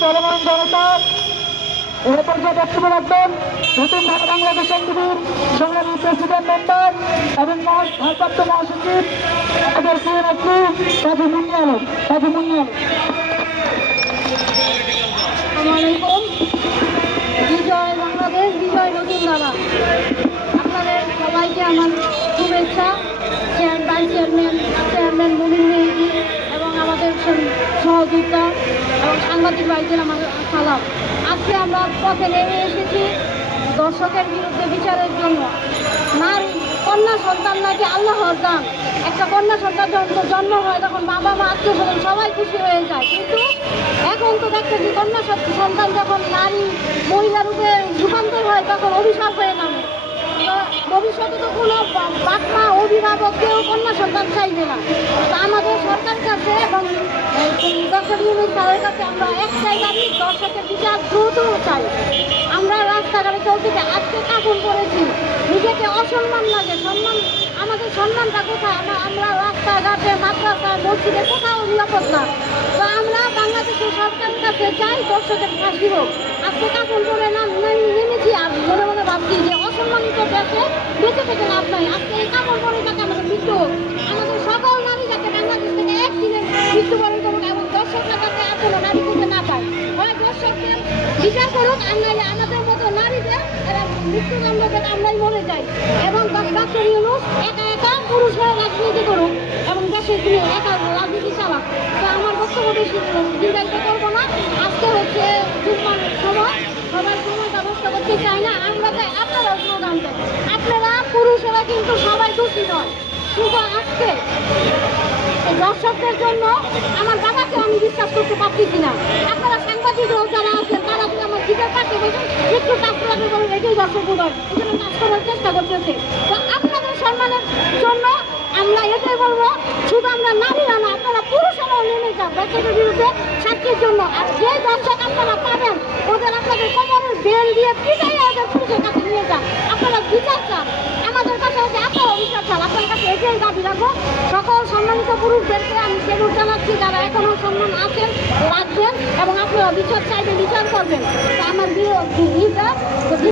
চলমান জনতা এ পর্যায়ে বক্তব্য রাখবেন নতুন ঢাকা বাংলাদেশ এনডিবির সংগ্রামী প্রেসিডেন্ট মেম্বার এবং ভারপ্রাপ্ত মহাসচিব আমাদের প্রিয় নেত্রী কাজী মুন্নি আলম। বিজয় বাংলাদেশ, বিজয় নতুন ধারা। আপনাদের সবাইকে আমার শুভেচ্ছা। ভাইস চেয়ারম্যান মুমিন মেহেদী এবং আমাদের সহযোগিতা এবং সাংবাদিক ভাইদের আমার সালাম। আজকে আমরা পথে নেমে এসেছি দর্শকের বিরুদ্ধে বিচারের জন্য। নারী কন্যা সন্তান নাকি আল্লাহর দান। একটা কন্যা সন্তান যখন জন্ম হয় তখন বাবা মা আত্মীয় স্বজন সবাই খুশি হয়ে যায়, কিন্তু এখন তো দেখতেছি কন্যা সন্তান যখন নারী মহিলা রূপে রূপান্তর হয় তখন অভিশাপ হয়ে নামে। ভবিষ্যতে তো কোনো বাপ মা অভিভাবক কেউ কন্যা সন্তান চাইবে না। তো আমাদের সরকার কাছে এবং ডক্টর ইউনূস স্যারের কাছে আমরা একটাই দাবি, দর্শকের বিচার দ্রুত চাই। আমরা রাস্তাঘাটে চলতে আজকে কাপড় পরেছি, নিজেকে অসম্মান লাগে। আমাদের সম্মানটা কোথায়? আমরা রাস্তাঘাটে মাদ্রাসায় মসজিদে কোথাও নিরাপদ না। তো আমরা বাংলাদেশের সরকারের কাছে চাই দর্শকের ফাঁসি হোক। আজকে কাপড় পরে নেমেছি আর মনে মনে ভাবছি যে অসম্মানিত দেশে বেঁচে থেকে লাভ নাই। আজকে এই কাপড় পরে যাতে আমাদের মৃত্যু হোক, আমাদের সকল নারী যাতে বাংলাদেশ থেকে একদিনে মৃত্যুবরণ করুক এবং দর্শকরা যাতে এখনো নারী খুঁজে না পায়। হয় দর্শকদের বিচার করুক, আমাদের মতো নারীদের এরা মৃত্যুদণ্ড থেকে আমরাই মরে যাই। এবং ডক্টর ইউনূস একা একা পুরুষ হয়ে রাজনীতি করুক এবং দেশের তিনি একা রাজনীতি চালাক। তো আমার বক্তব্য বেশি দীর্ঘায়িত করবো না। আজকে হচ্ছে জুম্মার সময়, সবার সময়টা নষ্ট করতে চাই না। আমরা চাই আপনারাও স্লোগান দেন। আপনারা পুরুষেরা কিন্তু সবাই দোষী নয়, শুধু আজকে দর্শকদের জন্য আমার বাবাকে আমি বিশ্বাস করতে পারতেছি না। আপনারা সাংবাদিকরাও যারা আছেন তারা যদি আমার দিকের পাশে বসেন একটু কাজ করাতে বলেন, এটাই দর্শক উদয় এখানে কাজ করার চেষ্টা করতেছে। তো আপনাদের সম্মানের জন্য আমরা এটাই বলবো, শুধু আমরা নারীরা না, আপনারা পুরুষেরাও নেমে যান দর্শকের বিরুদ্ধে সাক্ষীর জন্য। আর যে দর্শক আপনারা পাবেন ওদের আপনাদের কোমরের বেল দিয়ে পিটাই ওদের পুলিশের কাছে নিয়ে যান। আপনারা বিচার চান, আমাদের কাছে হচ্ছে আপনারা বিচার চান। আপনার কাছে এটাই দাবি রাখবো। সকল সম্মানিত পুরুষদেরকে আমি সেলুট জানাচ্ছি, যারা এখনো সম্মান আছেন রাখবেন এবং আপনারা বিচার চাইবেন, বিচার করবেন। আমার